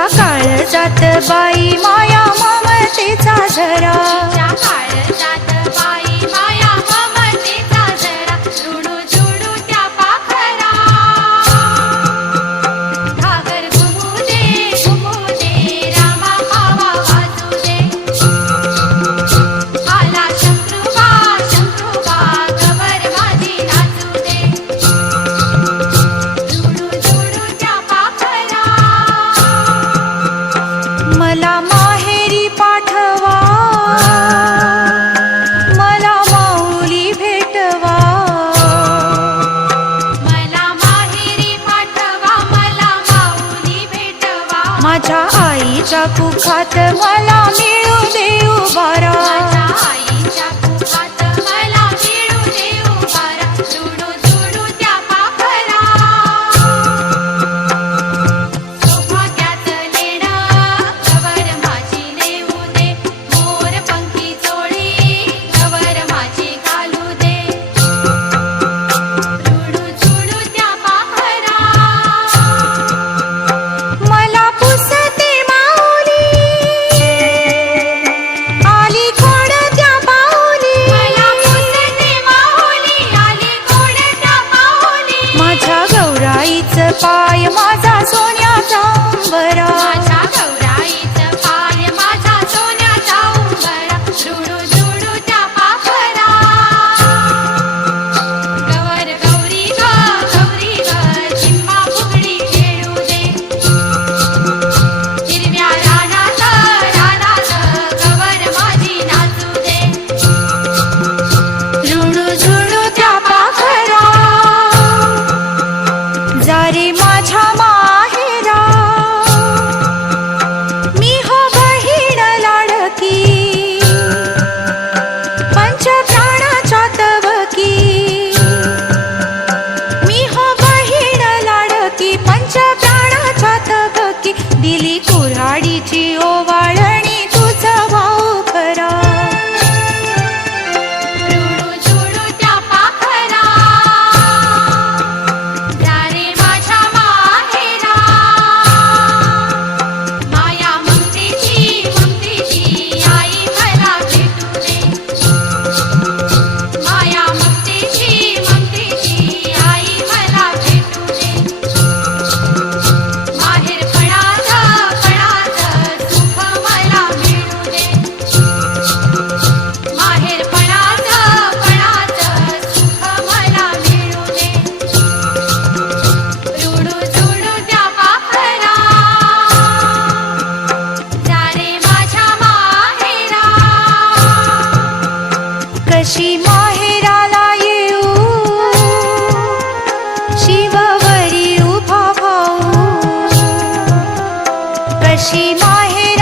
तिच्या काळजात बाई माया ममतेचा झरा, तिच्या काळजात बाई माया ममतेचा झरा, रुणू झुणू त्या पाखरा. घागर घुमू दे रामा आवा वाजू दे. आला शंकरूबा गवर माझी नाचू दे. रुणू झुणू त्या पाखरा. मला माहेरी पाठवा, मला माऊली भेटवा. मला माहेरी पाठवा, मला माऊली भेटवा. माझ्या आईच्या कुखात मला मिळू दे उबारा. माझ्या आईच्या कुखात मला मिळू दे उबारा. रुणू झुणू त्या पाखरा. सौभाग्याचं लेणं गवर माझी नेऊ दे. मोरपंखी चोळी गवर माझी घालू दे. रुणू झुणू त्या पाखरा. मला पुसते माऊली, आली कोण त्या पाऊली. मला पुसते माऊली, आली कोण त्या पाऊली. माझ्या गौराईचं पाय माझा सोन्याचा अंबरा. माझ्या गौराईचं पाय माझा सोन्याचा उंबरा. रुणू झुणू त्या पाखरा. गवर गौरी ग चिम्मा फुगडी खेळू दे. हिरव्या रानात गवर माझी नाचू दे. रुणू झुणू त्या पाखरा. जा रे माझ्या माहेरा, मी हो बहीण लाडकी. पंच प्राणाच्या तवकी, मी हो बहीण लाडकी. पंच प्राणाच्या तवकी, दिली कुऱ्हाडीची ओवाळणी तुझा भाऊ खरा. रुणू झुणू त्या पाखरा. जा रे माझ्या माहेरा. माया ममतेची आई मला भेटू दे. माया ममतेची आई मला भेटू दे. माहेरपणाचं सुख मला मिळू दे. माहेरपणाचं सुख मला मिळू दे. रुणू झुणू त्या पाखरा. जा रे माझ्या माहेरा. कशी माहेराला येऊ, शिववरी उभा भाऊ. कशी माहेर